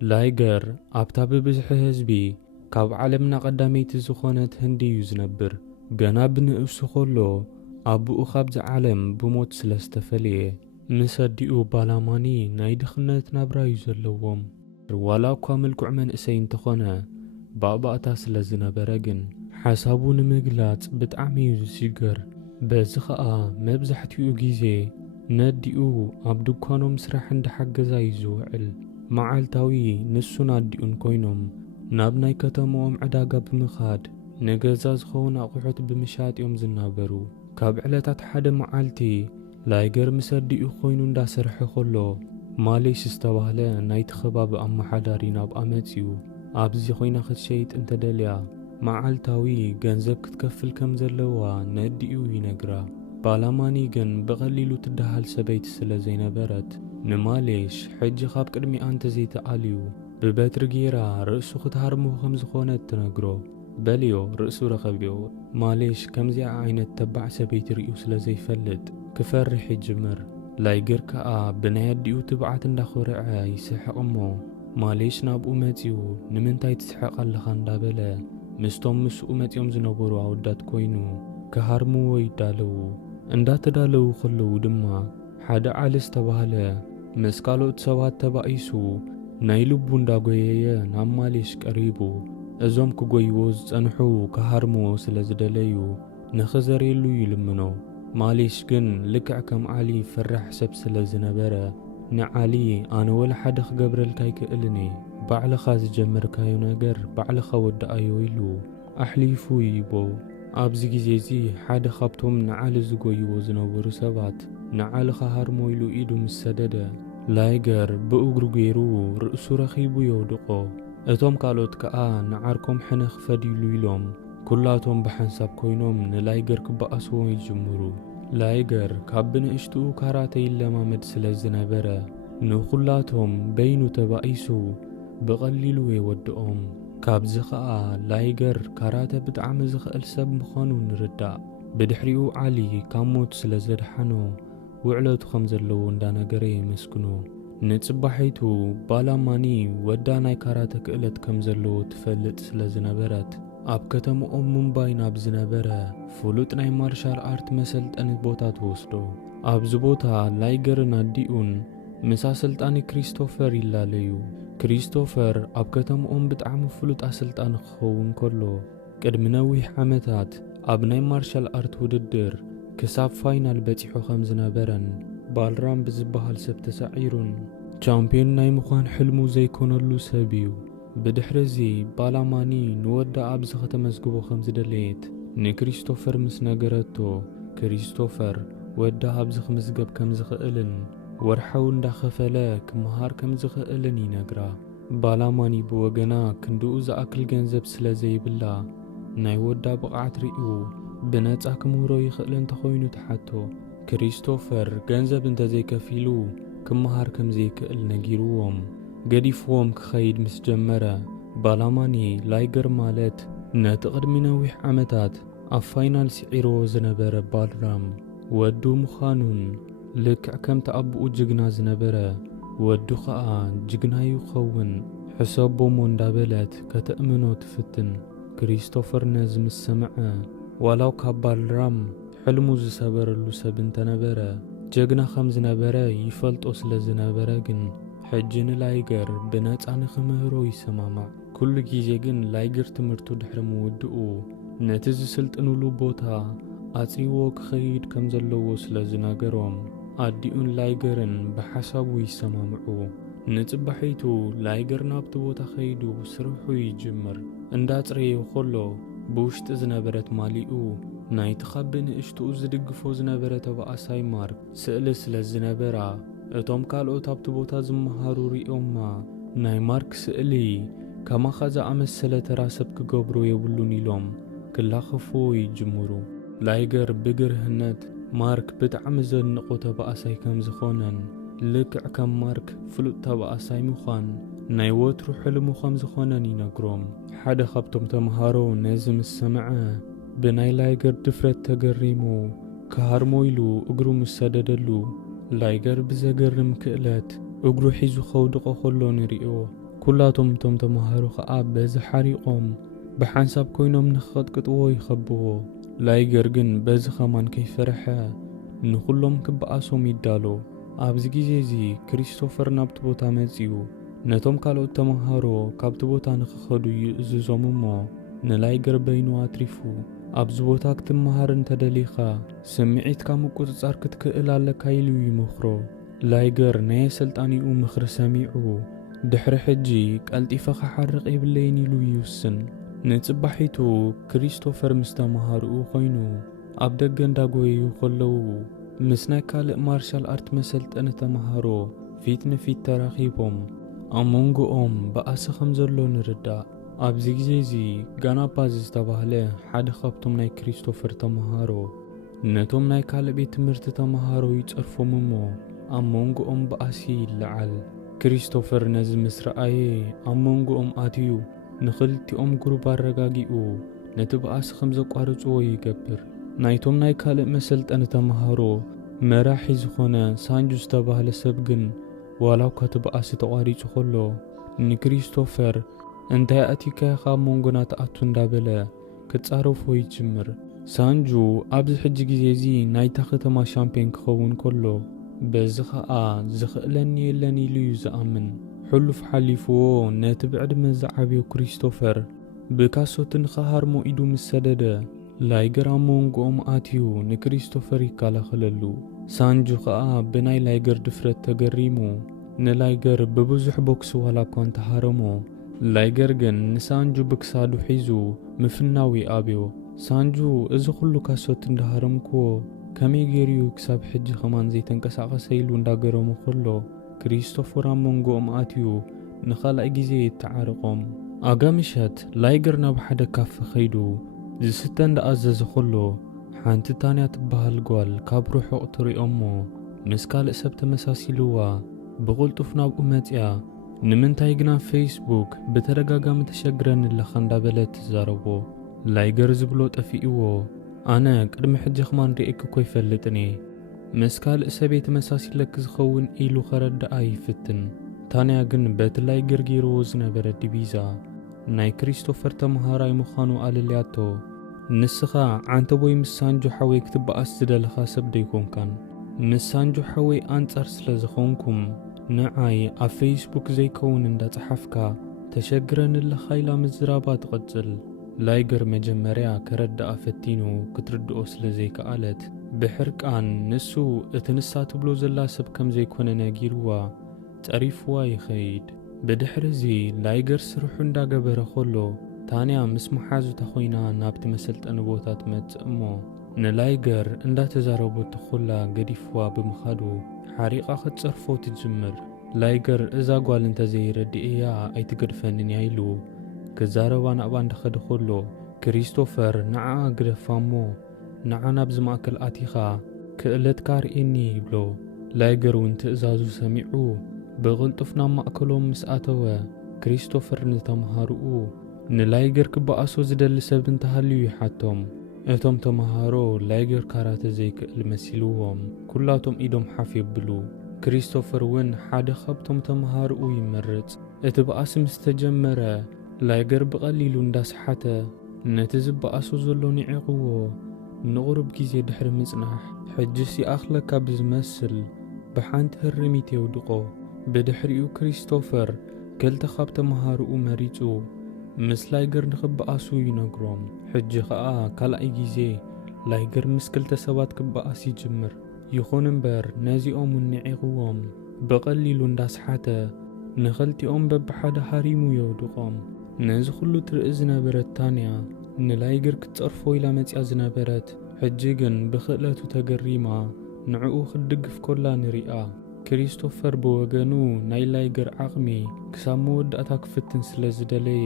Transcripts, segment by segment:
ላይገር ኣብታ ብብዝሒ ህዝቢ ካብ ዓለምና ቀዳመይቲ ዝኾነት ህንዲ እዩ ዝነብር። ገና ብንእሱ ኸሎ ኣቦኡ ካብዚ ዓለም ብሞት ስለ ዝተፈልየ ምስ ኣዲኡ ባላማኒ ናይ ድኽነት ናብራ እዩ ዘለዎም። ዋላ እኳ ምልኩዕ መንእሰይ እንተኾነ ባእባእታ ስለ ዝነበረ ግን ሓሳቡ ንምግላጽ ብጣዕሚ እዩ ዝሽገር። በዚ ኸኣ መብዛሕትኡ ግዜ ነዲኡ ኣብ ድኳኖም ስራሕ እንዳሓገዛ እዩ ዝውዕል። መዓልታዊ ንሱን ኣዲኡን ኮይኖም ናብ ናይ ከተማኦም ዕዳጋ ብምኻድ ንገዛ ዝኸውን ኣቑሑት ብምሻጥ እዮም ዝናበሩ። ካብ ዕለታት ሓደ መዓልቲ ላይገር ምስ ኣዲኡ ኮይኑ እንዳሰርሐ ኸሎ ማሌሽ ዝተባህለ ናይቲ ከባቢ ኣመሓዳሪ ናብኣ መጺኡ ኣብዚ ኮይና ክትሸይጥ እንተደልያ መዓልታዊ ገንዘብ ክትከፍል ከም ዘለዋ ነዲኡ ይነግራ። ባላማኒ ግን ብቐሊሉ ትደሃል ሰበይቲ ስለ ዘይነበረት ንማሌሽ ሕጂ ካብ ቅድሚኣ እንተዘይተኣልዩ ብበትሪ ጌራ ርእሱ ክትሃርሞ ከም ዝኾነት ትነግሮ። በልዮ ርእሱ ረኸብዮ። ማሌሽ ከምዚኣ ዓይነት ተባዕ ሰበይቲ ርእዩ ስለ ዘይፈልጥ ክፈርሕ ይጅምር። ላይገር ከኣ ብናይ ኣዲኡ ትብዓት እንዳኾርዐ ይስሕቕ እሞ ማሌሽ ናብኡ መጺኡ ንምንታይ ትስሕቕ ኣለኻ እንዳበለ ምስቶም ምስኡ መጺኦም ዝነበሩ ኣወዳት ኮይኑ ክሃርምዎ ይዳለዉ። እንዳተዳለዉ ኸለዉ ድማ ሓደ ዓለ ዝተባህለ ምስ ካልኦት ሰባት ተባኢሱ ናይ ልቡ እንዳጐየየ ናብ ማሌሽ ቀሪቡ እዞም ክጐይዎ ዝጸንሑ ክሃርምዎ ስለ ዝደለዩ ንኽዘርየሉ ይልምኖ። ማሌሽ ግን ልክዕ ከም ዓሊ ፍራሕ ሰብ ስለ ዝነበረ ንዓሊ ኣነ ወላ ሓደ ክገብረልካ ይክእልኒ፣ ባዕልኻ ዝጀመርካዮ ነገር ባዕልኻ ወድኣዮ ኢሉ ኣሕሊፉ ይቦ። ኣብዚ ግዜ እዚ ሓደ ካብቶም ንዓሊ ዝጐይዎ ዝነበሩ ሰባት ንዓሊ ኸሃርሞ ኢሉ ኢዱ ምስ ሰደደ ላይገር ብእግሩ ገይሩ ርእሱ ረኺቡ የውድቆ። እቶም ካልኦት ከኣ ንዓርኮም ሕነ ክፈዲሉ ኢሎም ኩላቶም ብሓንሳብ ኮይኖም ንላይገር ክበኣስዎ ይጅምሩ። ላይገር ካብ ብንእሽትኡ ካራተ ይለማመድ ስለ ዝነበረ ንኹላቶም በይኑ ተባኢሱ ብቐሊሉ የወድኦም። ካብዚ ኸኣ ላይገር ካራተ ብጣዕሚ ዝኽእል ሰብ ምዃኑ ንርዳእ። ብድሕሪኡ ዓሊ ካብ ሞት ስለ ዘድሓኖ ውዕለቱ ከም ዘለዎ እንዳነገረ የመስግኖ። ንጽባሒቱ ባላማኒ ወዳ ናይ ካራተ ክእለት ከም ዘለዎ ትፈልጥ ስለ ዝነበረት ኣብ ከተማኦም ሙምባይ ናብ ዝነበረ ፍሉጥ ናይ ማርሻል ኣርት መሰልጠኒ ቦታ ትወስዶ። ኣብዚ ቦታ ላይገርን ኣዲኡን ምስ ኣሰልጣኒ ክሪስቶፈር ይላለዩ። ክሪስቶፈር ኣብ ከተማኦም ብጣዕሚ ፍሉጥ ኣሰልጣኒ ክኸውን ከሎ ቅድሚ ነዊሕ ዓመታት ኣብ ናይ ማርሻል ኣርት ውድድር ክሳብ ፋይናል በፂሑ ከም ዝነበረን ባልራም ብዝበሃል ሰብ ተሳዒሩን ቻምፒዮን ናይ ምዃን ሕልሙ ዘይኮነሉ ሰብ እዩ። ብድሕሪ እዚ ባላማኒ ንወዳ ኣብዚ ከተመዝግቦ ከም ዝደለየት ንክሪስቶፈር ምስ ነገረቶ ክሪስቶፈር ወዳ ኣብዚ ክምዝገብ ከም ዝኽእልን ወርሓዊ እንዳኸፈለ ክመሃር ከም ዝኽእልን ይነግራ። ባላማኒ ብወገና ክንድኡ ዝኣክል ገንዘብ ስለ ዘይብላ ናይ ወዳ ብቕዓት ርእዩ ብነጻ ክምህሮ ይኽእል እንተኾይኑ ተሓቶ። ክሪስቶፈር ገንዘብ እንተዘይከፊሉ ክመሃር ከም ዘይክእል ነጊርዎም ገዲፍዎም ክኸይድ ምስ ጀመረ ባላማኒ ላይገር ማለት ነቲ ቅድሚ ነዊሕ ዓመታት ኣብ ፋይናል ስዒርዎ ዝነበረ ባልራም ወዱ ምዃኑን ልክዕ ከምቲ ኣቦኡ ጅግና ዝነበረ ወዱ ኸኣ ጅግናዩ ኸውን ሕሰቦሞ እንዳበለት ከተእምኖ ትፍትን። ክሪስቶፈር ነዚ ምስ ሰምዐ ዋላው ካብ ባልራም ሕልሙ ዝሰበረሉ ሰብ እንተነበረ ጀግና ከም ዝነበረ ይፈልጦ ስለ ዝነበረ ግን ሕጂ ንላይገር ብነፃ ንኽምህሮ ይሰማማዕ። ኩሉ ግዜ ግን ላይገር ትምህርቱ ድሕሪ ምውድኡ ነቲ ዝስልጥንሉ ቦታ ኣጽይዎ ክኸይድ ከም ዘለዎ ስለ ዝነገሮም ኣዲኡን ላይገርን ብሓሳቡ ይሰማምዑ። ንጽባሒቱ ላይገር ናብቲ ቦታ ኸይዱ ስርሑ ይጅምር። እንዳጽረየ ኸሎ ብውሽጢ ዝነበረት ማሊኡ ናይቲ ካብ ብንእሽትኡ ዝድግፎ ዝነበረ ተባእሳይ ማርክ ስእሊ ስለ ዝነበራ እቶም ካልኦት ኣብቲ ቦታ ዝመሃሩ ሪኦማ ናይ ማርክ ስእሊ ከማኻ ዝኣመሰለ ተራ ሰብ ክገብሮ የብሉን ኢሎም ክላኸፍዎ ይጅምሩ። ላይገር ብግርህነት ማርክ ብጣዕሚ ዘንቆ ተባእሳይ ከም ዝኾነን ልክዕ ከም ማርክ ፍሉጥ ተባእሳይ ምዃን ናይ ወትሩ ሕልሙ ከም ዝኾነን ይነግሮም። ሓደ ካብቶም ተምሃሮ ነዚ ምስ ሰምዐ ብናይ ላይገር ድፍረት ተገሪሙ ክሃርሞ ኢሉ እግሩ ምስ ሰደደሉ ላይገር ብዘገርም ክእለት እግሩ ሒዙ ኸውድቆ ኸሎ ንሪኦ ኩላቶም እቶም ተምሃሮ ከዓ በዚ ሓሪቖም ብሓንሳብ ኮይኖም ንኽቐጥቅጥዎ ይኸብዎ። ላይገር ግን በዚ ኸማን ከይፈርሐ ንኹሎም ክበኣሶም ይዳሎ። ኣብዚ ግዜ እዚ ክሪስቶፈር ናብቲ ቦታ መጺኡ ነቶም ካልኦት ተምሃሮ ካብቲ ቦታ ንኽኸዱ ይእዝዞም እሞ ንላይገር በይኑ ኣትሪፉ ኣብዚ ቦታ ክትመሃር እንተደሊኻ ስምዒትካ ምቁፅጻር ክትክእል ኣለካ ኢሉ ይምኽሮ። ላይገር ናይ ኣሰልጣኒኡ ምኽሪ ሰሚዑ ድሕሪ ሕጂ ቀልጢፈ ክሓርቕ የብለይን ኢሉ ይውስን። ንጽባሒቱ ክሪስቶፈር ምስ ተምሃርኡ ኮይኑ ኣብ ደገ እንዳጎየዩ ከለዉ ምስ ናይ ካልእ ማርሻል ኣርት መሰልጠኒ ተምሃሮ ፊት ንፊት ተራኺቦም ኣብ መንጎኦም በኣሲ ከም ዘሎ ንርዳእ። ኣብዚ ግዜ እዚ ጋናፓዝ ዝተባህለ ሓደ ካብቶም ናይ ክሪስቶፈር ተምሃሮ ነቶም ናይ ካልእ ቤት ትምህርቲ ተምሃሮ ይጸርፎም እሞ ኣብ መንጎኦም በኣሲ ይለዓል። ክሪስቶፈር ነዚ ምስ ረኣየ ኣብ መንጎኦም ኣትዩ ንኽልቲኦም ጉሩብ ኣረጋጊኡ ነቲ በኣሲ ከም ዘቋርጽዎ ይገብር። ናይቶም ናይ ካልእ መሰልጠኒ ተምሃሮ መራሒ ዝኾነ ሳንጁ ዝተባህለ ሰብ ግን ዋላ እኳ እቲ በኣሲ ተቋሪጹ ከሎ ንክሪስቶፈር እንታይ ኣቲካ ኢኻ ኣብ መንጎና ተኣቱ እንዳበለ ክጻረፎ ይጅምር። ሳንጁ ኣብዚ ሕጂ ግዜ እዚ ናይታ ከተማ ሻምፒዮን ክኸውን ከሎ በዚ ኸኣ ዝኽእለኒ የለን ኢሉ እዩ ዝኣምን። ሕሉፍ ሓሊፍዎ ነቲ ብዕድመ ዝዓብዮ ክሪስቶፈር ብካሶት ንኽሃርሞ ኢዱ ምስ ሰደደ ላይገር ኣብ መንጎኦም ኣትዩ ንክሪስቶፈር ይከላኸለሉ። ሳንጁ ኸኣ ብናይ ላይገር ድፍረት ተገሪሙ ንላይገር ብብዙሕ ቦክሲ ዋላ እኳ እንተሃረሞ ላይገር ግን ንሳንጁ ብክሳዱ ሒዙ ምፍናዊ ኣብዮ። ሳንጁ እዚ ኩሉ ካሶት እንዳሃረምክዎ ከመይ ገይሩ ክሳብ ሕጂ ኸማን ዘይተንቀሳቐሰ ኢሉ እንዳገረሞ ከሎ ክሪስቶፈር ኣብ መንጎኦም ኣትዩ ንኻልኣይ ግዜ ይተዓርቖም። ኣጋምሸት ላይገር ናብ ሓደ ካፌ ኸይዱ ዝስተ እንዳኣዘዘ ከሎ ሓንቲ ታንያ ትበሃል ጓል ካብ ርሑቕ ትሪኦሞ ምስ ካልእ ሰብ ተመሳሲልዋ ብቕልጡፍ ናብኡ መጺያ ንምንታይ ግና ፌስቡክ ብተደጋጋሚ ተሸግረኒ ኣለኻ እንዳበለት ትዛረቦ። ላይገር ዝብሎ ጠፊእዎ ኣነ ቅድሚ ሕጂ ኸማን ርኤክ እኮ ይፈልጥኒ ምስ ካልእ ሰብ ተመሳሲለክ ዝኸውን ኢሉ ኸረዳኣ ይፍትን። ታንያ ግን በቲ ላይገር ገይርዎ ዝነበረ ዲቢዛ ናይ ክሪስቶፈር ተምሃራይ ምዃኑ ኣልልያቶ ንስኻ ዓንተ ቦይ ምስ ሳንጁ ሓወይ ክትበኣስ ዝደለኻ ሰብ ደይኮንካን ምስ ሳንጁ ሓወይ ኣንጻር ስለ ዝኾንኩም ንዓይ ኣብ ፌስቡክ ዘይከውን እንዳጸሓፍካ ተሸግረኒ ኣለኻ ኢላ ምዝራባ ትቐጽል። ላይገር መጀመርያ ከረዳኣ ፈቲኑ ክትርድኦ ስለ ዘይከኣለት ብሕርቃን ንሱ እቲ ንሳ ትብሎ ዘላ ሰብ ከም ዘይኮነ ነጊርዋ ጸሪፍዋ ይኸይድ። ብድሕሪዚ ላይገር ስርሑ እንዳገበረ ከሎ ታንያ ምስ መሓዙታ ኾይና ናብቲ መሰልጠኒ ቦታ ትመጽእ እሞ ንላይገር እንዳተዛረበቱ ኹላ ገዲፍዋ ብምኻዱ ሓሪቓ ኽትጸርፎ ትጅምር። ላይገር እዛ ጓል እንተዘይረድእያ ኣይትገድፈንን እያ ኢሉ ክዛረባ ናብኣ እንዳኸደ ከሎ ክሪስቶፈር ንዓኣ ግደፋ እሞ ንዓ ናብዚ ማእከል ኣቲኻ ክእለትካ ርእየኒ ይብሎ። ላይገር እውን ትእዛዙ ሰሚዑ ብቕልጡፍ ናብ ማእከሎም ምስ ኣተወ ክሪስቶፈር ንተምሃርኡ ንላይገር ክበኣሶ ዝደሊ ሰብ እንተሃልዩ ይሓቶም። እቶም ተምሃሮ ላይገር ካራተ ዘይክእል መሲልዎም ኩላቶም ኢዶም ሓፍ የብሉ። ክሪስቶፈር እውን ሓደ ካብቶም ተምሃርኡ ይመርጽ። እቲ በኣሲ ምስ ተጀመረ ላይገር ብቐሊሉ እንዳስሓተ ነቲ ዝበኣሶ ዘሎ ኒዒቕዎ ንቑሩብ ግዜ ድሕሪ ምጽናሕ ሕጅስ ይኣኽለካ ብዝመስል ብሓንቲ ህርሚት የውድቆ። ብድሕሪኡ ክሪስቶፈር ክልተ ካብ ተምሃርኡ መሪጹ ምስ ላይገር ንኽበኣሱ ይነግሮም። ሕጂ ኸኣ ካልኣይ ግዜ ላይገር ምስ ክልተ ሰባት ክበኣስ ይጅምር። ይኹን እምበር ነዚኦም ኒዒቕዎም ብቐሊሉ እንዳስሓተ ንኽልቲኦም በብሓደ ሃሪሙ የውድቖም። ነዚ ኩሉ ትርኢ ዝነበረት ታንያ ንላይገር ክትጸርፎ ኢላ መጺያ ዝነበረት ሕጂ ግን ብኽእለቱ ተገሪማ ንዕኡ ክትድግፍ ኮላ ንሪኣ። ክሪስቶፈር ብወገኑ ናይ ላይገር ዓቕሚ ክሳብ መወዳእታ ክፍትን ስለ ዝደለየ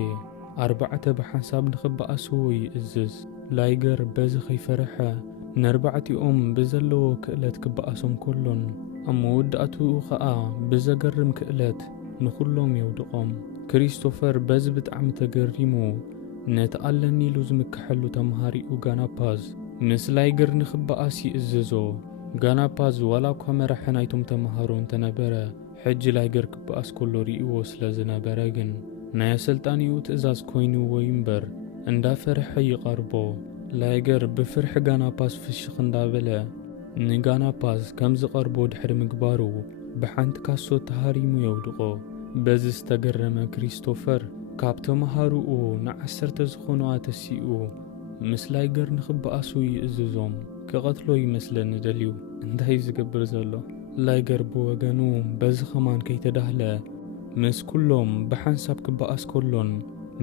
4 ብሓንሳብ ንኽበኣስዎ ይእዝዝ። ላይገር በዚ ኸይፈርሐ ነርባዕቲኦም ብዘለዎ ክእለት ክበኣሶም ከሎን ኣብ መወዳእትኡ ኸኣ ብዘገርም ክእለት ንኹሎም የውድቖም። ክሪስቶፈር በዚ ብጣዕሚ ተገሪሙ ነቲ ኣለኒ ኢሉ ዝምክሐሉ ተምሃሪኡ ጋናፓዝ ምስ ላይገር ንኽበኣስ ይእዝዞ። ጋናፓዝ ዋላ እኳ መራሒ ናይቶም ተምሃሮ እንተነበረ ሕጂ ላይገር ክበኣስ ከሎ ሪእዎ ስለ ዝነበረ ግን ናይ ኣሰልጣኒኡ ትእዛዝ ኮይኑዎ እምበር እንዳፈርሐ ይቐርቦ። ላይገር ብፍርሒ ጋናፓስ ፍሽኽ እንዳበለ ንጋናፓስ ከም ዝቐርቦ ድሕሪ ምግባሩ ብሓንቲ ካሶ ተሃሪሙ የውድቆ። በዚ ዝተገረመ ክሪስቶፈር ካብ ተምሃሩኡ ን10 ዝኾኑ ኣተሲኡ ምስ ላይገር ንኽበኣሱ ይእዝዞም። ክቐትሎ ይመስለኒ ደልዩ እንታይ ዝገብር ዘሎ። ላይገር ብወገኑ በዚ ኸማን ከይተዳህለ ምስ ኩሎም ብሓንሳብ ክበኣስ ከሎን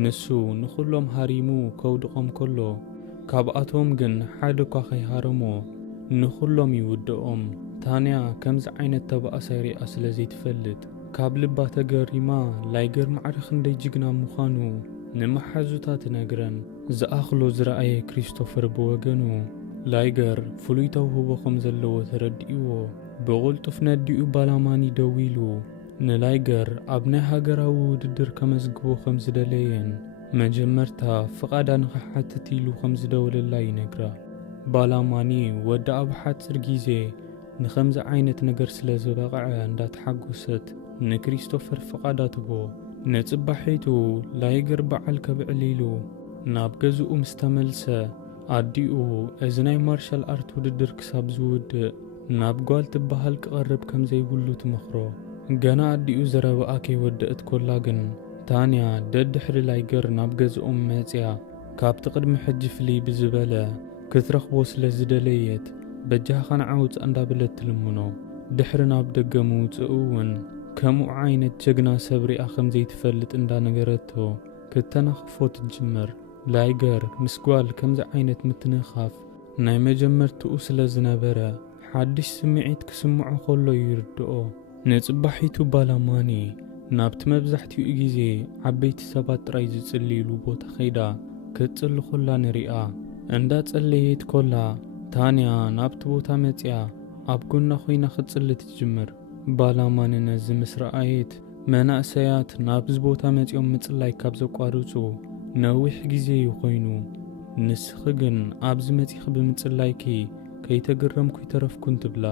ንሱ ንኹሎም ሃሪሙ ከውድቖም ከሎ ካብኣቶም ግን ሓደ እኳ ከይሃረሞ ንኹሎም ይውድኦም። ታንያ ከምዚ ዓይነት ተባእሳይ ሪኣ ስለ ዘይትፈልጥ ካብ ልባ ተገሪማ ላይገር ማዕርኽ እንደይ ጅግና ምዃኑ ንመሓዙታ ትነግረን። ዝኣኽሎ ዝረኣየ ክሪስቶፈር ብወገኑ ላይገር ፍሉይ ተውህቦ ከም ዘለዎ ተረዲእዎ ብቕልጡፍ ነዲኡ ባላማኒ ደው ኢሉ ንላይገር ኣብ ናይ ሃገራዊ ውድድር ከመዝግቦ ከም ዝደለየን መጀመርታ ፍቓዳ ንኽሓትት ኢሉ ከም ዝደወለላ ይነግራ። ባላማኒ ወዲ ኣብ ሓፂር ግዜ ንኸምዚ ዓይነት ነገር ስለ ዝበቕዐ እንዳተሓጐሰት ንክሪስቶፈር ፍቓዳ ትቦ። ነጽባሒቱ ላይገር በዓል ከብዕል ኢሉ ናብ ገዝኡ ምስ ተመልሰ ኣዲኡ እዚ ናይ ማርሻል ኣርት ውድድር ክሳብ ዝውድእ ናብ ጓል ትበሃል ክቐርብ ከም ዘይብሉ ትመኽሮ። ገና ኣዲኡ ዘረባኣ ከይወድእት ኮላ ግን ታንያ ደድሕሪ ላይገር ናብ ገዝኦም መጽያ ካብቲ ቅድሚ ሕጂ ፍልይ ብዝበለ ክትረኽቦ ስለ ዝደለየት በጃኻ ንዓውፅ እንዳበለት ትልምኖ። ድሕሪ ናብ ደገ ምውፅኡ እውን ከምኡ ዓይነት ጀግና ሰብ ሪኣ ከም ዘይትፈልጥ እንዳነገረቶ ክተናኽፎ ትጅምር። ላይገር ምስ ጓል ከምዚ ዓይነት ምትንኻፍ ናይ መጀመርትኡ ስለ ዝነበረ ሓድሽ ስምዒት ክስምዖ ከሎ ይርድኦ። ንጽባሒቱ ባላማኒ ናብቲ መብዛሕትኡ ግዜ ዓበይቲ ሰባት ጥራይ ዝጽልይሉ ቦታ ኸይዳ ክትጽሊ ኾላ ንሪኣ። እንዳጸለየት ኮላ ታንያ ናብቲ ቦታ መጽያ ኣብ ጎና ኾይና ክትጽሊ ትጅምር። ባላማኒ ነዚ ምስ ረኣየት መናእሰያት ናብዚ ቦታ መጽኦም ምጽላይ ካብ ዘቋርጹ ነዊሕ ግዜ ይኾይኑ፣ ንስኺ ግን ኣብዚ መጺኽ ብምጽላይኪ ከይተገረምኩ ይተረፍኩን ትብላ።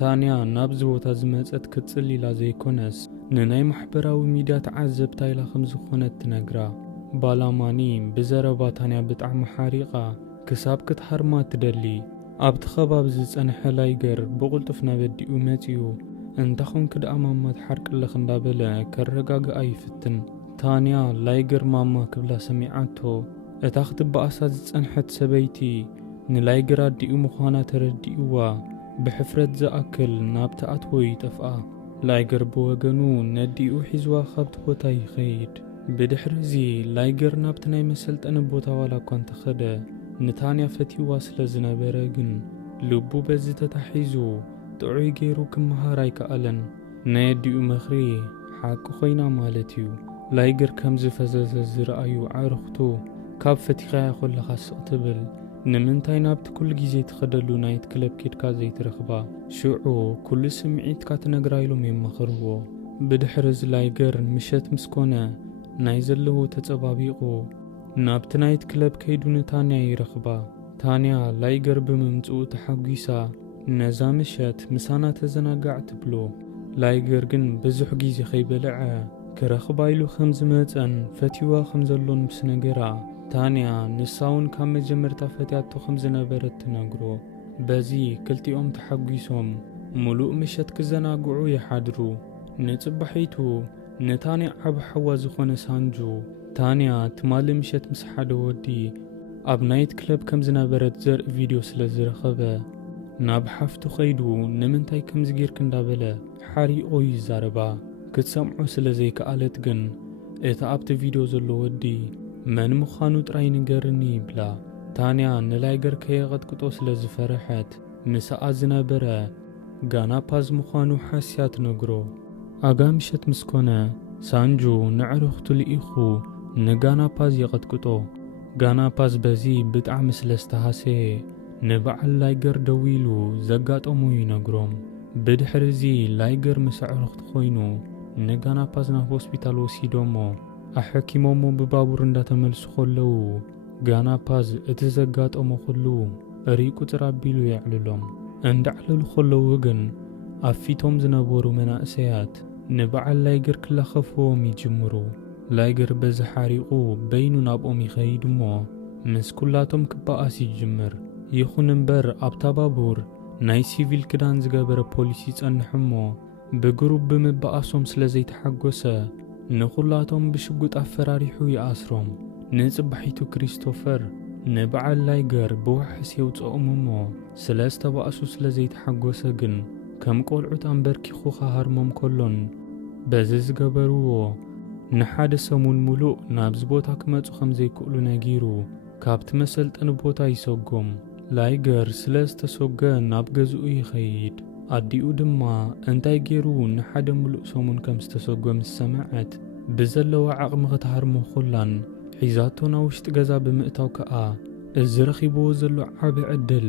ታንያ ናብዚ ቦታ ዝመጸት ክትጽሊ ኢላ ዘይኮነስ ንናይ ማሕበራዊ ሚድያ ተዓዘብታ ኢላ ከም ዝኾነት ትነግራ። ባላማኒ ብዘረባ ታንያ ብጣዕሚ ሓሪቓ ክሳብ ክትሃርማ ትደሊ። ኣብቲ ኸባቢ ዝጸንሐ ላይገር ብቕልጡፍ ናበዲኡ መጺኡ እንታኹም ክድኣ ማማ ትሓርቅለኽ እንዳበለ ከረጋግኣ ይፍትን። ታንያ ላይገር ማማ ክብላ ሰሚዓቶ እታ ክትበኣሳ ዝጸንሐት ሰበይቲ ንላይገር ኣዲኡ ምዃና ተረዲእዋ ብሕፍረት ዝኣክል ናብቲ ኣትዎ ይጠፍኣ። ላይገር ብወገኑ ነዲኡ ሒዝዋ ካብቲ ቦታ ይኸይድ። ብድሕሪ እዚ ላይገር ናብቲ ናይ መሰልጠኒ ቦታ ዋላ እኳ እንተኸደ ንታንያ ፈቲዋ ስለ ዝነበረ ግን ልቡ በዚ ተታሒዙ ጥዑይ ገይሩ ክመሃር ኣይከኣለን። ናይ ኣዲኡ መኽሪ ሓቂ ኾይና ማለት እዩ። ላይገር ከም ዝፈዘዘ ዝረኣዩ ኣዕርኽቱ ካብ ፈቲኻያ ኾለኻ ስቕ ትብል ንምንታይ ናብቲ ኩሉ ግዜ ትኸደሉ ናይት ክለብ ኬድካ ዘይትረኽባ? ሽዑ ኩሉ ስምዒትካ ትነግራ ኢሎም የማኽርዎ። ብድሕሪ እዚ ላይገር ምሸት ምስ ኮነ ናይ ዘለዎ ተጸባቢቑ ናብቲ ናይት ክለብ ከይዱ ንታንያ ይረኽባ። ታንያ ላይገር ብምምጽኡ ተሓጒሳ ነዛ ምሸት ምሳና ተዘናጋዕ ትብሎ። ላይገር ግን ብዙሕ ግዜ ከይበልዐ ክረኽባ ኢሉ ከም ዝመፀን ፈቲዋ ከም ዘሎን ምስ ነገራ ታንያ ንሳውን ካብ መጀመርታ ፈትያቶ ከም ዝነበረት ትነግሮ። በዚ ክልቲኦም ተሓጒሶም ሙሉእ ምሸት ክዘናግዑ ይሓድሩ። ንጽባሒቱ ንታንያ ዓብ ሓዋ ዝኾነ ሳንጁ ታንያ ትማሊ ምሸት ምስ ሓደ ወዲ ኣብ ናይት ክለብ ከም ዝነበረት ዘርኢ ቪድዮ ስለ ዝረኸበ ናብ ሓፍቱ ኸይዱ ንምንታይ ከምዚ ጌርክ እንዳበለ ሓሪቆ ይዛረባ። ክትሰምዖ ስለ ዘይከኣለት ግን እቲ ኣብቲ ቪድዮ ዘሎ ወዲ መን ምዃኑ ጥራይ ንገርኒ ይብላ። ታንያ ንላይገር ከየቐጥቅጦ ስለ ዝፈረሐት ምስኣ ዝነበረ ጋናፓዝ ምዃኑ ሓስያ ትነግሮ። ኣጋ ምሸት ምስ ኮነ ሳንጁ ንዕርኽቱ ልኢኹ ንጋናፓዝ የቐጥቅጦ። ጋናፓዝ በዚ ብጣዕሚ ስለ ዝተሃሰየ ንበዓል ላይገር ደው ኢሉ ዘጋጠሙ ይነግሮም። ብድሕሪ እዚ ላይገር ምስ ኣዕርኽቱ ኾይኑ ንጋናፓዝ ናብ ሆስፒታል ወሲዶሞ ኣሕኪሞሞ ብባቡር እንዳተመልሱ ኸለዉ ጋናፓዝ እቲ ዘጋጠሞ ኹሉ ሪቁ ቁፅር ኣቢሉ የዕልሎም። እንዳዕለሉ ኸለዉ ግን ኣፊቶም ዝነበሩ መናእሰያት ንበዓል ላይገር ክለኸፍዎም ይጅምሩ። ላይገር በዚ ሓሪቑ በይኑ ናብኦም ይኸይድ እሞ ምስ ኩላቶም ክበኣስ ይጅምር። ይኹን እምበር ኣብታ ባቡር ናይ ሲቪል ክዳን ዝገበረ ፖሊስ ይጸንሕ እሞ ብግሩብ ብምበኣሶም ስለ ዘይተሓጐሰ ንኹላቶም ብሽጉጥ ኣፈራሪሑ ይኣስሮም። ንጽባሒቱ ክሪስቶፈር ንበዓል ላይገር ብውሕስ የውፅኦም እሞ ስለ ዝተባእሱ ስለ ዘይተሓጐሰ ግን ከም ቈልዑት ኣንበርኪኹ ኸሃርሞም ከሎን በዚ ዝገበርዎ ንሓደ ሰሙን ሙሉእ ናብዚ ቦታ ክመጹ ከም ዘይክእሉ ነጊሩ ካብቲ መሰልጠኒ ቦታ ይሰጎም። ላይገር ስለ ዝተሰጎ ናብ ገዝኡ ይኸይድ። ኣዲኡ ድማ እንታይ ገይሩ ንሓደ ሙሉእ ሰሙን ከም ዝተሰጎ ምስ ሰምዐት ብዘለዋ ዓቕሚ ኽትሃርሞ ኹላን ሒዛቶ ናብ ውሽጢ ገዛ ብምእታው ከኣ እዚ ረኺብዎ ዘሎ ዓብ ዕድል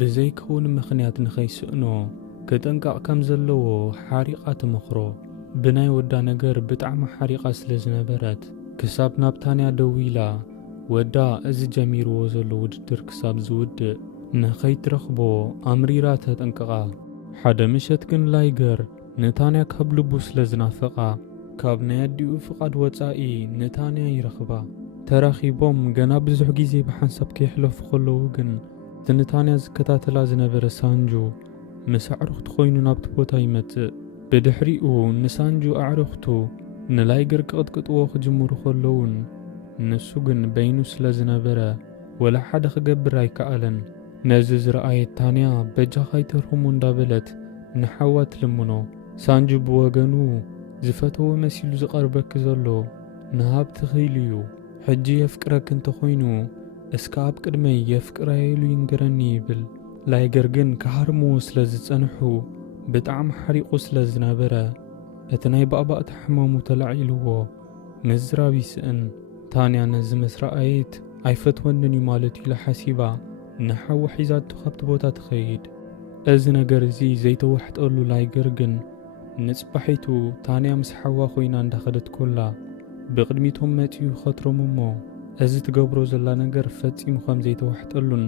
ብዘይከውን ምኽንያት ንኸይስእኖ ክጥንቃቕ ከም ዘለዎ ሓሪቓ ትመኽሮ። ብናይ ወዳ ነገር ብጣዕሚ ሓሪቓ ስለ ዝነበረት ክሳብ ናብ ታንያ ደው ኢላ ወዳ እዚ ጀሚርዎ ዘሎ ውድድር ክሳብ ዝውድእ ንኸይትረኽቦ ኣምሪራ ተጠንቅቓ። ሓደ ምሸት ግን ላይገር ንታንያ ካብ ልቡ ስለ ዝናፈቓ ካብ ናይ ኣዲኡ ፍቓድ ወፃኢ ንታንያ ይረኽባ። ተራኺቦም ገና ብዙሕ ግዜ ብሓንሳብ ከይሕለፉ ከለዉ ግን እቲ ንታንያ ዝከታተላ ዝነበረ ሳንጁ ምስ ኣዕርኽቱ ኾይኑ ናብቲ ቦታ ይመጽእ። ብድሕሪኡ ንሳንጁ ኣዕርኽቱ ንላይገር ክቕጥቅጥዎ ክጅምሩ ኸለውን ንሱ ግን በይኑ ስለ ዝነበረ ወላ ሓደ ክገብር ኣይከኣለን። ነዚ ዝረኣየት ታንያ በጃኻ ይተርኹሙ እንዳበለት ንሓዋ ትልምኖ። ሳንጁ ብወገኑ ዝፈተወ መሲሉ ዝቐርበኪ ዘሎ ንሃብቲ ኽኢሉ እዩ። ሕጂ የፍቅረክ እንተኾይኑ እስከ ኣብ ቅድመይ የፍቅራየሉ ይንገረኒ ይብል። ላይገር ግን ክሃርምዎ ስለ ዝጸንሑ ብጣዕሚ ሓሪቑ ስለ ዝነበረ እቲ ናይ ባእባእቲ ሕማሙ ተላዒልዎ ምዝራብ ይስእን። ታንያ ነዚ ምስ ረኣየት ኣይፈትወንን እዩ ማለት ኢላ ሓሲባ ንሓዋ ሒዛቶ ካብቲ ቦታ ትኸይድ። እዚ ነገር እዚ ዘይተዋሕጠሉ ላይገር ግን ንጽባሒቱ ታንያ ምስ ሓዋ ኾይና እንዳኸደት ኮላ ብቕድሚቶም መጺኡ ኸትሮም እሞ እዚ ትገብሮ ዘላ ነገር ፈጺሙ ከም ዘይተዋሕጠሉን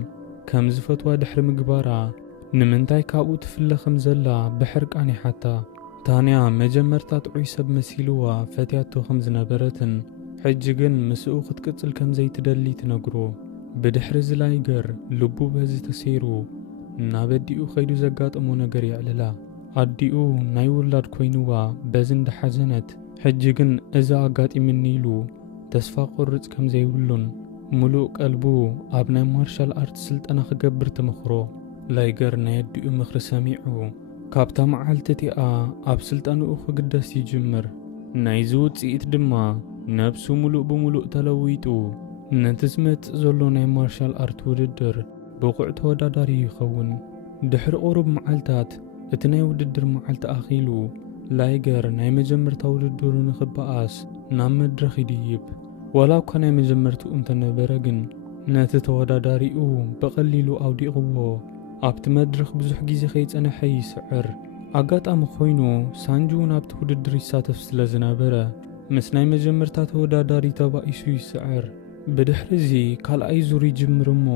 ከም ዝፈትዋ ድሕሪ ምግባራ ንምንታይ ካብኡ ትፍለ ከም ዘላ ብሕርቃን ይሓታ። ታንያ መጀመርታ ጥዑይ ሰብ መሲልዋ ፈትያቶ ከም ዝነበረትን ሕጂ ግን ምስኡ ክትቅጽል ከም ዘይትደሊ ትነግሮ። ብድሕሪ እዚ ላይገር ልቡ በዚ ተሰይሩ ናብ ኣዲኡ ኸይዱ ዘጋጠሞ ነገር ይዕልላ። ኣዲኡ ናይ ውላድ ኮይኑዋ በዚ እንዳሓዘነት ሕጂ ግን እዚ ኣጋጢምኒ ኢሉ ተስፋ ቁርጽ ከም ዘይብሉን ሙሉእ ቀልቡ ኣብ ናይ ማርሻል ኣርት ስልጠና ክገብር ትመኽሮ። ላይገር ናይ ኣዲኡ ምኽሪ ሰሚዑ ካብታ መዓልቲ እቲኣ ኣብ ስልጠንኡ ክግደስ ይጅምር። ናይዚ ውጽኢት ድማ ነብሱ ሙሉእ ብምሉእ ተለዊጡ ነቲ ዝመጽእ ዘሎ ናይ ማርሻል ኣርት ውድድር ብቑዕ ተወዳዳሪ ይኸውን። ድሕሪ ቁሩብ መዓልታት እቲ ናይ ውድድር መዓልቲ ኣኺሉ ላይገር ናይ መጀመርታ ውድድሩ ንኽበኣስ ናብ መድረኽ ይድይብ። ወላ እኳ ናይ መጀመርትኡ እንተነበረ ግን ነቲ ተወዳዳሪኡ ብቐሊሉ ኣውዲቕዎ ኣብቲ መድረኽ ብዙሕ ግዜ ከይጸንሐ ይስዕር። ኣጋጣሚ ኾይኑ ሳንጁ ናብቲ ውድድር ይሳተፍ ስለ ዝነበረ ምስ ናይ መጀመርታ ተወዳዳሪ ተባኢሱ ይስዕር። ብድሕሪ እዚ ካልኣይ ዙር ይጅምር እሞ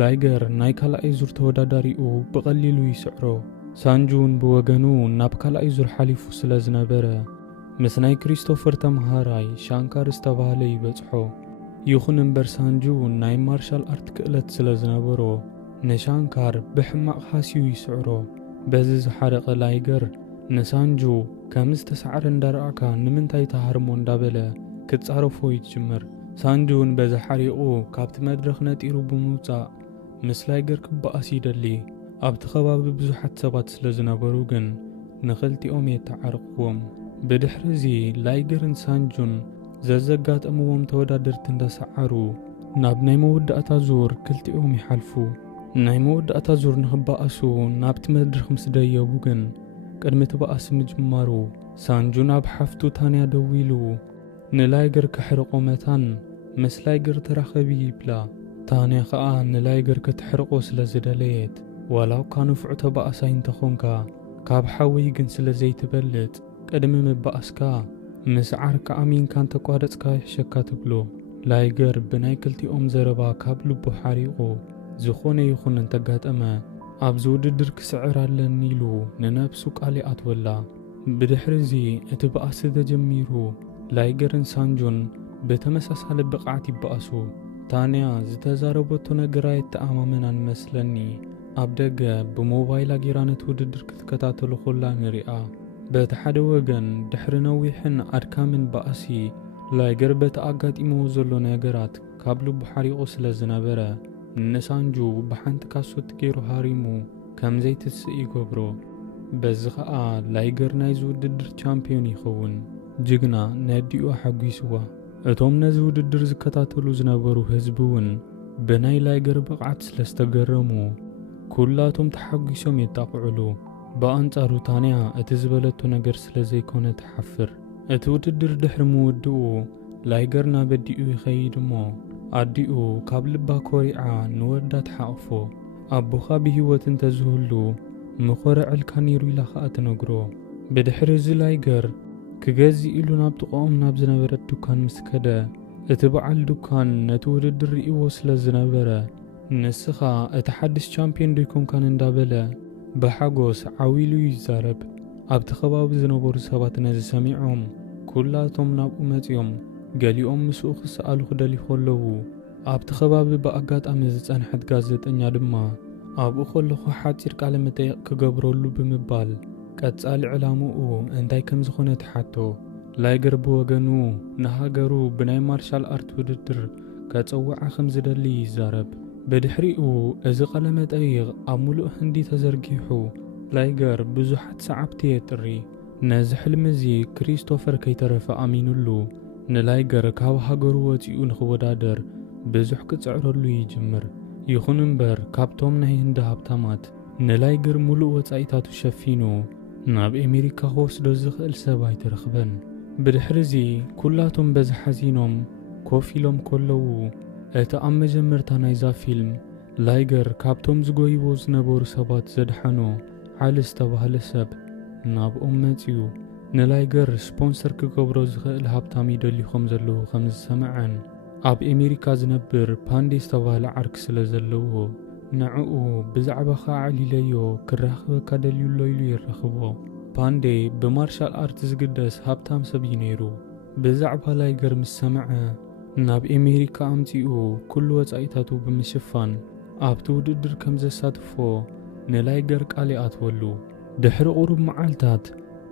ላይገር ናይ ካልኣይ ዙር ተወዳዳሪኡ ብቐሊሉ ይስዕሮ። ሳንጁን ብወገኑ ናብ ካልኣይ ዙር ሓሊፉ ስለ ዝነበረ ምስ ናይ ክሪስቶፈር ተምሃራይ ሻንካር ዝተባህለ ይበጽሖ። ይኹን እምበር ሳንጁ ናይ ማርሻል ኣርት ክእለት ስለ ዝነበሮ ንሻንካር ብሕማቕ ሓስዩ ይስዕሮ። በዚ ዝሓረቐ ላይገር ንሳንጁ ከም ዝተሰዓረ እንዳረኣካ ንምንታይ ተሃርሞ እንዳበለ ክትጻረፎ ይጅምር። ሳንጁን በዚ ሓሪቑ ካብቲ መድረኽ ነጢሩ ብምውጻእ ምስ ላይገር ክበኣስ ይደሊ። ኣብቲ ኸባቢ ብዙሓት ሰባት ስለ ዝነበሩ ግን ንኽልቲኦም የተዓርቕዎም። ብድሕሪ እዚ ላይገርን ሳንጁን ዘዘጋጠምዎም ተወዳደርቲ እንዳሰዓሩ ናብ ናይ መወዳእታ ዙር ክልቲኦም ይሓልፉ። ናይ መወዳእታ ዙር ንኽበኣሱ ናብቲ መድረኽ ምስ ደየቡ ግን ቅድሚ እቲ በኣሲ ምጅማሩ ሳንጁ ናብ ሓፍቱ ታንያ ደው ኢሉ ንላይገር ክሕርቆ መታን ምስ ላይገር ተራኸቢ ይብላ። ታንያ ኸኣ ንላይገር ክትሕርቆ ስለ ዝደለየት ዋላ እኳ ንፍዑ ተባእሳይ እንተኾንካ ካብ ሓወይ ግን ስለ ዘይትበልጥ ቅድሚ ምባእስካ ምስ ዓርካ ኣሚንካ እንተቋረጽካ ይሕሸካ ትብሎ። ላይገር ብናይ ክልቲኦም ዘረባ ካብ ልቡ ሓሪቑ ዝኾነ ይኹን እንተጋጠመ ኣብዚ ውድድር ክስዕር ኣለኒ ኢሉ ንነብሱ ቃል ይኣትወላ። بدحرزي اتبقاس تجميرو لايجرن سانجون بتمساسال بقعت يبقاسو تانيا زتزاربوتو نغراي تأمامنا مسلني أبدأ بموبايل جيرانة وددر كتكتاتلو خلا نريئة بتحد وجن دحرنويحن أركامن بقاسي لايجر بتأجد إموزلو نغرات كابلو بحري أسل زنبرة نسانجو بحنت كاسوت كيرو هاريمو كم زيت السئي قبرو بزغاء لايجر نايزو ددر چامبيون يخون جغنا ناديو حقيسوا اتوم نزو ددر زكتاتلو زنبرو هزبون بناي لايجر بقعت سلستقرمو كلاتهم تحقيسهم يتاقعلو بأنصارو تانيا اتزبلتو نجر سلزي كونة تحفر اتوددر دحر مودو لايجرنا بديو يخيدمو أديو كابل باكوريعا نوردات حقفو أبوخا بهيوة تزهلو مخورع الكانيرو لخاءت نقرو بدحرز لايجر كغازي إلو نابتقوم نابزنا برد دوكان مسكدا اتبع الدوكان نتورد الرئيو سلزنا برا نسخا اتحدث چامبيون ديكون كان اندابلا بحاقوس عويلو يزارب ابتخباب زنبور سابات نزي سميعهم كلاتهم ناب أمتيهم قاليهم مسوخ سألو خدالي خلوه ابتخباب بأقات أمزت أنحد غازت أنيا دما أبو خلوخو حاتير كالمتايق كقبرولو بمبال كاتسال علامو انتاي كم زخونت حاتو لايجر بوغنو نهاجرو بناي مارشال ارت وددر كاتسوع خمز دلي يزارب بدحريقو ازي قلمت ايغ امولو هندي تزرقيحو لايجر بزوحات سعبتي يتري نازح المزي كريستوفر كيترف امينولو نلايجر كاو هاجرو واتيو نخودادر بزوح كتسعرلو يجمر يخون انبر كابتوم نهي هند هابتامات نلايجر مولو واتايتاتو شفينو ناب أمريكا خوص دوزخ السباي ترخبن بدحرزي كلاتهم بزحزينهم كوفيلهم كلو اتا أم جمرتا نايزا فيلم لايجر كابتوم زغوي بوز نبور سبات زدحانو عالس تبهل السب ناب أمتيو نلايجر سبونسر كقبرو زخل هابتامي دولي خمزلو خمز سمعان اب أمريكا زنبر بانديس تبهل عركس لزلوه نعو بزعبا خاعلي ليو كراخبا كادليو ليلو يرخبو باندي بمارشال ارت زقدس هابتام سبينيرو بزعبا لايجر مسمعه ناب أمريكا امتيو كل وزايتاتو بمشفان ابتو ددر كمزة سادفو نلايجر كالي اتولو دحر قرب معالتات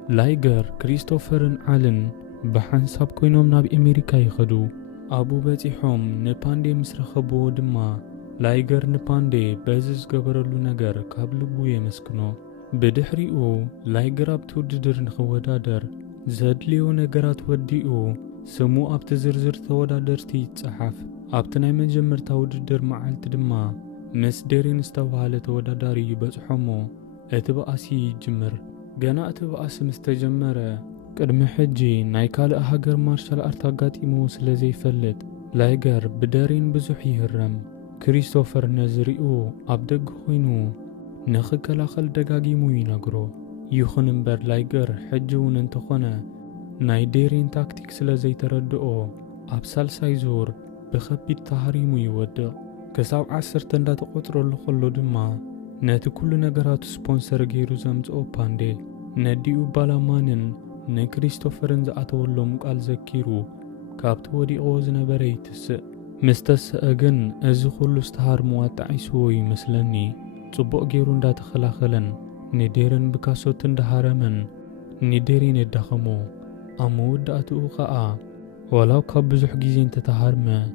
لايجر كريستوفرن عالن بحنساب كوينوم ناب أمريكا يخدو ابو باتيحوم نباندي مسرخبو دما لايجر نباندي بازز قبرلو نجر كابلبو يمسكنو بدحريقو لايجر ابتو ددر نخودادر زادليو نجرات وديقو سمو ابت زرزر تودادرتي تصحف ابت ناي مجمر توددر معالت دما مس ديرين استوهالة توداداري يبصحمو اتبقاسي يجمر غنا اتبقاس مستجمره قدم حجي ناي كالق هاجر مارشال ارتاقات إمو سلزي فلت لايجر بدارين بزوح يهرم كريستوفر نزريقو ابدق خوينو نخكلاخل دقاقيمو ينقرو يخون انبر لايجر حجون انتخونه ناي ديرين تاكتيك سلزي تردقو ابسال سايزور بخبيت تهاريمو يودق كساب 10 تندات قطرو لخلو دما ناتو كل نقرات سبونسر غيرو زمزقو باندي نديو بالامانن نكريستوفرن زعتولو مقال زكيرو كابتو وديقو زنبري تسق مستسأجن ازي خلو استهار مواتع يسوي مثلني صبق غيرون دا تخلاخلن نديرن بكاسوت اندهارمن نديرين الدخمو امود داتو خاء ولو كبزح جيزين تتهارما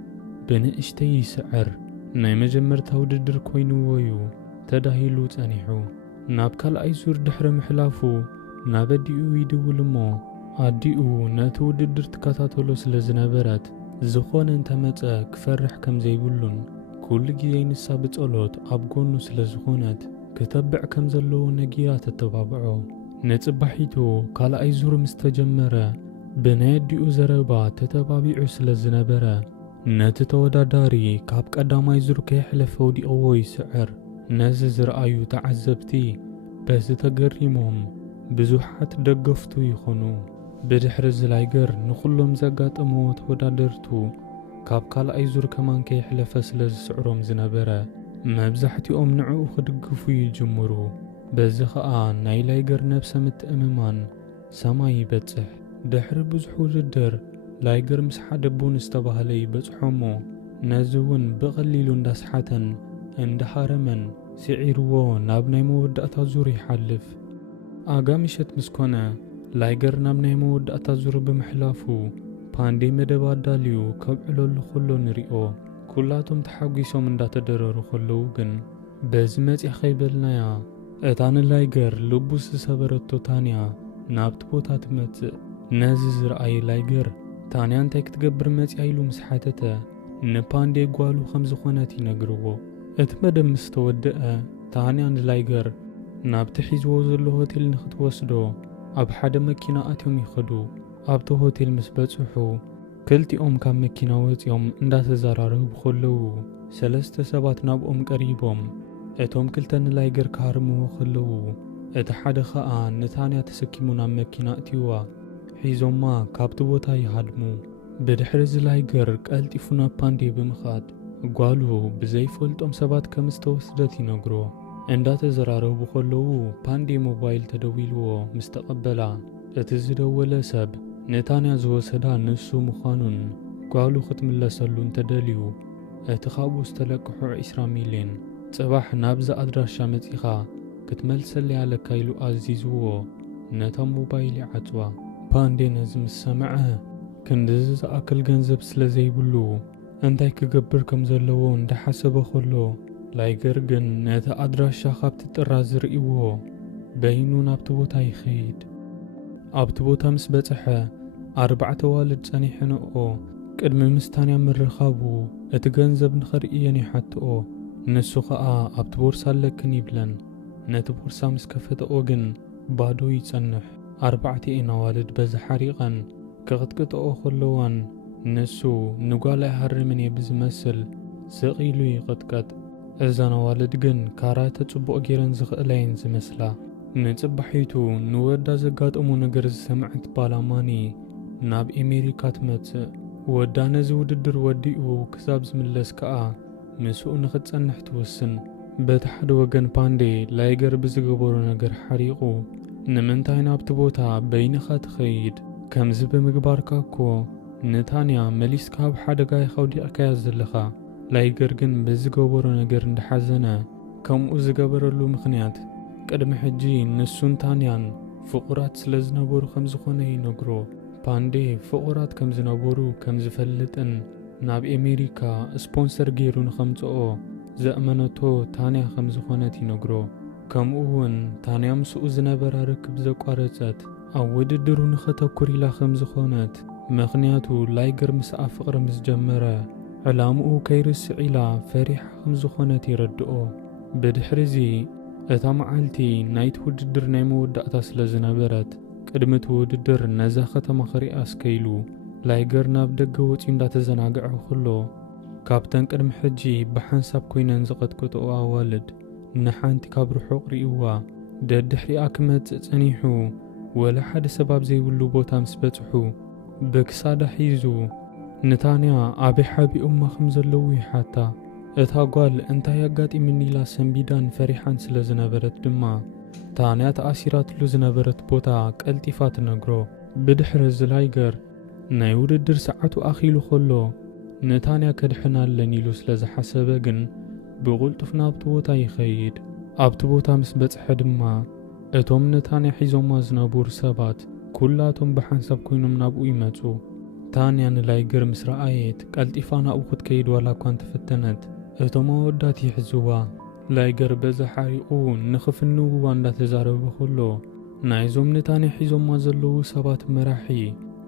بنقشتي سعر ناي مجمر توددر كوينو ويو تدهيلو تانيحو نابكال ايزور دحر محلافو نابديو يدولمو اديو ناتوددر تكاتاتولو سلزنبرات زخون انت متى كفرح كم زيبولون كل جيزي نسا بتقلوت ابقونو سلزخونت كتبع كم زلو نجيات التبابعو نتبحيتو كالا ايزور مستجمرة بناديو زربا تتبابيعو سلزنبرة نتتودا داري كاب قدام ايزور كيحلفو دي اوي سعر نازز رأيو تعذبتي بس تقريمهم بزوحات دقفتو يخونو بدحرز لايجر نخلهم زقات اموت ودادرتو كاب كالا ايزور كمان كيحلف سلز سعروم زنبرة مبزحتي نعو خدقفو يجمرو بزخاء ناي لايجر نفسه متأممان ሰማይ ይበጽሕ ድሕሪ ብዙሕ ውድድር ላይገር ምስ ሓደ ቡን ዝተባህለ ይበጽሖሞ ነዚ እውን ብቐሊሉ እንዳስሓተን እንዳሃረመን ስዒርዎ ናብ ናይ መወዳእታ ዙር ይሓልፍ ኣጋሚሸት ምስ ኮነ ላይገር ናብ ናይ መወዳእታ ዙር ብምሕላፉ ፓንዴ መደብ ኣዳልዩ ከብዕለሉ ኸሎ ንሪኦ ኩላቶም ተሓጒሶም እንዳተደረሩ ኸለዉ ግን በዚ መጺእ ኸይበልናያ እታ ንላይገር ልቡ ዝሰበረቶ ታንያ ናብቲ ቦታ ትመጽእ ነዚ ዝረኣየ ላይገር ታንያ እንታይ ክትገብር መጺኣ ኢሉ ምስ ሓተተ ንፓንዴ ጓሉ ከም ዝኾነት ይነግርዎ እቲ መደብ ምስ ተወድአ ታንያ ንላይገር ናብቲ ሒዝዎ ዘሎ ሆቴል ንኽትወስዶ ኣብ ሓደ መኪና ኣትዮም ይኸዱ ኣብቲ ሆቴል ምስ በጽሑ ክልቲኦም ካብ መኪና ወፂኦም እንዳተዘራረቡ ኸለዉ ሰለስተ ሰባት ናብኦም ቀሪቦም እቶም ክልተ ንላይገር ክሃርምዎ ኸለዉ እቲ ሓደ ኸኣ ንታንያ ተሰኪሙ ናብ መኪና እትይዋ ሒዞማ ካብቲ ቦታ ይሃድሙ ብድሕሪ ዝላይገር ቀልጢፉ ናብ ፓንዴ ብምኻድ ጓሉ ብዘይፈልጦም ሰባት ከም ዝተወስደት ይነግሮ እንዳተዘራረቡ ኸለዉ ፓንዴ ሞባይል ተደዊልዎ ምስ ተቐበላ እቲ ዝደወለ ሰብ ንታንያ ዝወሰዳ ንሱ ምዃኑን ጓሉ ክትምለሰሉ እንተደልዩ እቲ ካብኡ ዝተለቅሑ 20 ሚልዮን ጽባሕ ናብዛ ኣድራሻ መጺኻ ክትመልሰለይ ኣለካ ኢሉ ኣዚዝዎ ነታ ሞባይል ይዓጽዋ ፓንዴ ነዚ ምስ ሰምዐ ክንድዚ ዝኣክል ገንዘብ ስለ ዘይብሉ እንታይ ክገብር ከም ዘለዎ እንዳሓሰበ ኸሎ ላይገር ግን ነቲ ኣድራሻ ካብቲ ጥራዝ ዝርእይዎ በይኑ ናብቲ ቦታ ይኸይድ ኣብቲ ቦታ ምስ በጽሐ 4 ዋልድ ጸኒሕንኦ ቅድሚ ምስ ታንያ ምርኻቡ እቲ ገንዘብ ንኸርእየን ይሓትኦ ንሱ ኸኣ ኣብቲ ቦርሳ ኣለክን ይብለን ነቲ ቦርሳ ምስ ከፈተኦ ግን ባዶ ይጸንሕ 4 ኣዋልድ በዚ ሓሪቐን ክቕጥቅጥኦ ኸለዋን ንሱ ንጓል ኣይሃርምን እየ ብዝመስል ስቕ ኢሉ ይቕጥቀጥ እዘን ኣዋልድ ግን ካራተ ጽቡቕ ጌረን ዝኽእለየን ዝመስላ ንጽባሒቱ ንወዳ ዘጋጠሙ ነገር ዝሰምዐት ባላማኒ ናብ ኣሜሪካ ትመጽእ ወዳ ነዚ ውድድር ወዲኡ ክሳብ ዝምለስ ከኣ ምስኡ ንኽትጸንሕ ትውስን በቲ ሓደ ወገን ፓንዴ ላይገር ብዝገበሮ ነገር ሓሪቑ ንምንታይ ናብቲ ቦታ በይንኻ ትኸይድ ከምዚ ብምግባርካ እኮ ንታንያ መሊስካ ኣብ ሓደጋ ይኸውዲቕካያ ዘለኻ ላይገር ግን ብዝገበሮ ነገር እንዳሓዘነ ከምኡ ዝገበረሉ ምኽንያት ቅድሚ ሕጂ ንሱን ታንያን ፍቑራት ስለ ዝነበሩ ከም ዝኾነ ይነግሮ ፓንዴ ፍቑራት ከም ዝነበሩ ከም ዝፈልጥን ናብ ኣሜሪካ ስፖንሰር ገይሩ ንኸምጽኦ ዘእመነቶ ታንያ ከም ዝኾነት ይነግሮ ከምኡ እውን ታንያ ምስኡ ዝነበራ ርክብ ዘቋረጸት ኣብ ውድድሩ ንኸተኩር ኢላ ከም ዝኾነት ምኽንያቱ ላይገር ምስኣ ፍቕሪ ምስ ጀመረ ዕላምኡ ከይርስዕ ኢላ ፈሪሓ ከም ዝኾነት ይረድኦ ብድሕሪዚ እታ መዓልቲ ናይቲ ውድድር ናይ መወዳእታ ስለ ዝነበረት ቅድሚ እቲ ውድድር ነዛ ኸተማ ኽሪኣ ስከይሉ ላይገር ናብ ደገ ወፂኡ እንዳተዘናግዐ ኸሎ ካብተን ቅድሚ ሕጂ ብሓንሳብ ኮይነን ዝቐጥቅጥኦ ኣዋልድ ንሓንቲ ካብ ርሑቕ ርእይዋ ደድሕሪኣ ክመጽእ ጸኒሑ ወላ ሓደ ሰባብ ዘይብሉ ቦታ ምስ በጽሑ ብክሳዳ ሒዙ ንታንያ ኣበይ ሓቢኦማ ከም ዘለዉ ይሓታ እታ ጓል እንታይ ኣጋጢምኒ ኢላ ሰንቢዳን ፈሪሓን ስለ ዝነበረት ድማ ታንያ ተኣሲራትሉ ዝነበረት ቦታ ቀልጢፋ ትነግሮ ብድሕሪ ዝላይገር ናይ ውድድር ሰዓቱ ኣኺሉ ኸሎ ንታንያ ከድሕናለን ኢሉ ስለ ዝሓሰበ ግን ብቕልጡፍ ናብቲ ቦታ ይኸይድ ኣብቲ ቦታ ምስ በጽሐ ድማ እቶም ንታንያ ሒዞማ ዝነበሩ ሰባት ኩላቶም ብሓንሳብ ኮይኖም ናብኡ ይመጹ ታንያ ንላይገር ምስ ረኣየት ቀልጢፋ ናብኡ ክትከይድ ዋላ እኳ እንተፈተነት እቶም ኣወዳት ይሕዝዋ ላይገር በዛ ሓሪቑ ንኽፍንውዋ እንዳተዛረበ ኸሎ ናይዞም ንታንያ ሒዞማ ዘለዉ ሰባት መራሒ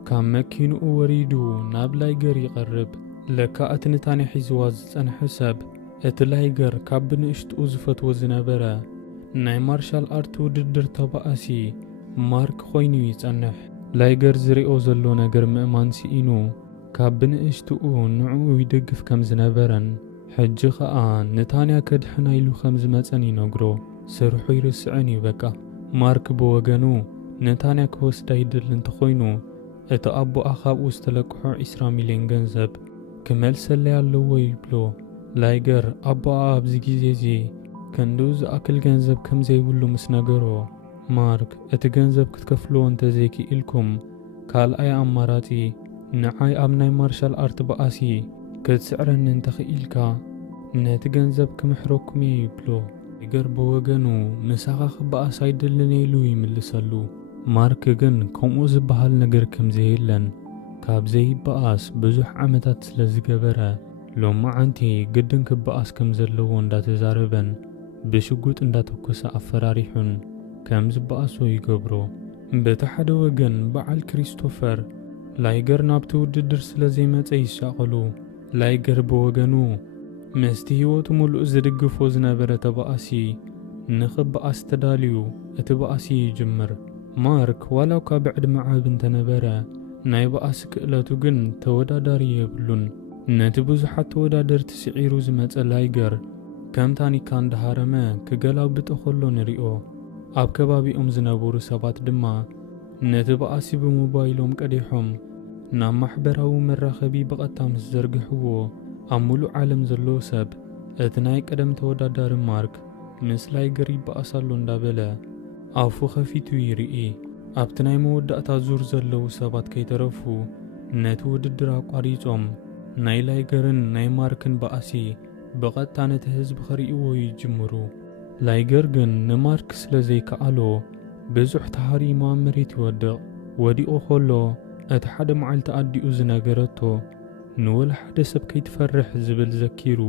ካብ መኪንኡ ወሪዱ ናብ ላይገር ይቐርብ ለካ እቲ ንታንያ ሒዝዋ ዝጸንሐ ሰብ እቲ ላይገር ካብ ብንእሽትኡ ዝፈትዎ ዝነበረ ናይ ማርሻል ኣርት ውድድር ተባእሲ ማርክ ኾይኑ ይጸንሕ ላይገር ዝሪኦ ዘሎ ነገር ምእማን ሲኢኑ ካብ ብንእሽትኡ ንዕኡ ይደግፍ ከም ዝነበረን ሕጂ ኸኣ ንታንያ ከድሕና ኢሉ ከም ዝመጸን ይነግሮ ስርሑ ይርስዕን ይበቃ ማርክ ብወገኑ ንታንያ ክወስዳ ይድል እንተኾይኑ እቲ ኣቦኣ ካብኡ ዝተለቅሖ 20 ሚልዮን ገንዘብ ክመልሰለይ ኣለዎ ይብሎ ላይገር ኣቦኣ ኣብዚ ግዜ እዚ ክንዱ ዝኣክል ገንዘብ ከም ዘይብሉ ምስ ነገሮ ማርክ እቲ ገንዘብ ክትከፍልዎ እንተዘይክኢልኩም ካልኣይ ኣማራጺ ንዓይ ኣብ ናይ ማርሻል ኣርት በኣሲ ክትስዕረኒ እንተኽኢልካ ነቲ ገንዘብ ክምሕረኩም እየ ይብሎ። ታይገር ብወገኑ ምሳኻ ክበኣስ ኣይደልን ኢሉ ይምልሰሉ። ማርክ ግን ከምኡ ዝበሃል ነገር ከምዘየለን ካብ ዘይበኣስ ብዙሕ ዓመታት ስለ ዝገበረ ሎማዓንቲ ግድን ክበኣስ ከም ዘለዎ እንዳተዛረበን ብሽጉጥ እንዳተኮሰ ኣፈራሪሑን ከም ዝበኣሶ ይገብሮ። በቲ ሓደ ወገን በዓል ክሪስቶፈር ላይገር ናብቲ ውድድር ስለ ዘይመፀ ይሻቐሉ። ላይገር ብወገኑ ምስቲ ህይወቱ ሙሉእ ዝድግፎ ዝነበረ ተባኣሲ ንኽበኣስ ተዳልዩ እቲ በኣሲ ይጅምር። ማርክ ዋላው ካብ ዕድመ ዓብ እንተነበረ ናይ በኣሲ ክእለቱ ግን ተወዳዳሪ የብሉን። ነቲ ብዙሓት ተወዳደርቲ ስዒሩ ዝመፀ ላይገር ከም ታኒካ እንዳሃረመ ክገላብጦ ከሎ ንሪኦ። ኣብ ከባቢኦም ዝነበሩ ሰባት ድማ ነቲ በኣሲ ብሞባይሎም ቀዲሖም ናብ ማሕበራዊ መራኸቢ ብቐጥታ ምስ ዘርግሕዎ ኣብ ሙሉእ ዓለም ዘለዎ ሰብ እቲ ናይ ቀደም ተወዳዳሪ ማርክ ምስ ላይገር ይበኣሳሎ እንዳበለ ኣፉ ኸፊቱ ይርኢ። ኣብቲ ናይ መወዳእታ ዙር ዘለዉ ሰባት ከይተረፉ ነቲ ውድድር ኣቋሪጾም ናይ ላይገርን ናይ ማርክን በኣሲ ብቐጥታ ነቲ ህዝቢ ኸሪእዎ ይጅምሩ። ላይገር ግን ንማርክ ስለ ዘይከኣሎ ብዙሕ ተሃሪሙ ኣብ መሬት ይወድቕ። ወዲቑ ኸሎ እቲ ሓደ መዓልቲ ኣዲኡ ዝነገረቶ ንወላ ሓደ ሰብ ከይትፈርሕ ዝብል ዘኪሩ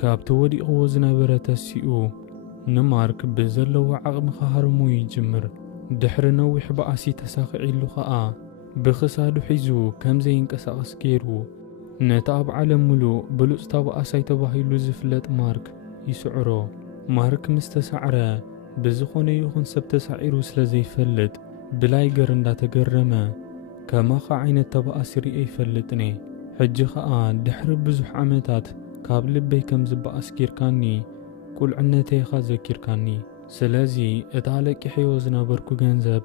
ካብቲ ወዲቕዎ ዝነበረ ተሲኡ ንማርክ ብዘለዎ ዓቕሚ ኸሃርሞ ይጅምር። ድሕሪ ነዊሕ በኣሲ ተሳኺዒሉ ኸዓ ብኽሳዱ ሒዙ ከም ዘይንቀሳቐስ ገይሩ ነቲ ኣብ ዓለም ሙሉእ ብሉፅ ተባኣሳይ ተባሂሉ ዝፍለጥ ማርክ ይስዕሮ። ማርክ ምስ ተሳዕረ ብዝኾነ ይኹን ሰብ ተሳዒሩ ስለ ዘይፈልጥ ብላይገር እንዳተገረመ ከማኻ ዓይነት ተባኣሲ ርአ ይፈልጥኒ። ሕጂ ኸዓ ድሕሪ ብዙሕ ዓመታት ካብ ልበይ ከም ዝበኣስ ጌርካኒ ቁልዕነተይኻ ዘኪርካኒ። ስለዚ እታ ለቂሕዮ ዝነበርኩ ገንዘብ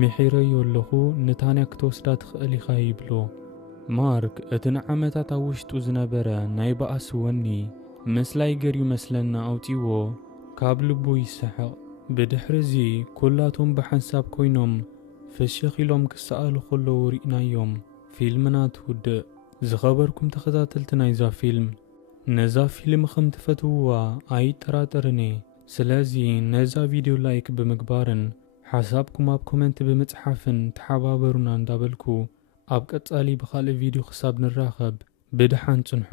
ምሒረዮ ኣለኹ ንታንያ ክትወስዳ ትኽእል ኢኻ ይብሎ። ማርክ እቲ ንዓመታት ኣብ ውሽጡ ዝነበረ ናይ በኣሲ ወኒ ምስ ላይገር ይመስለና ኣውፂዎ ካብ ልቡ ይስሕቕ። ብድሕሪዚ ኩላቶም ብሓንሳብ ኮይኖም ፍሽኽ ኢሎም ክሰኣሉ ኸለዉ ርኢናዮም ፊልምና ትውድእ። ዝኸበርኩም ተኸታተልቲ ናይዛ ፊልም ነዛ ፊልም ከም ትፈትውዋ ኣይጠራጠርን። ስለዚ ነዛ ቪድዮ ላይክ ብምግባርን ሓሳብኩም ኣብ ኮመንት ብምጽሓፍን ተሓባበሩና እንዳበልኩ ኣብ ቀጻሊ ብኻልእ ቪድዮ ክሳብ ንራኸብ ብድሓን ጽንሑ።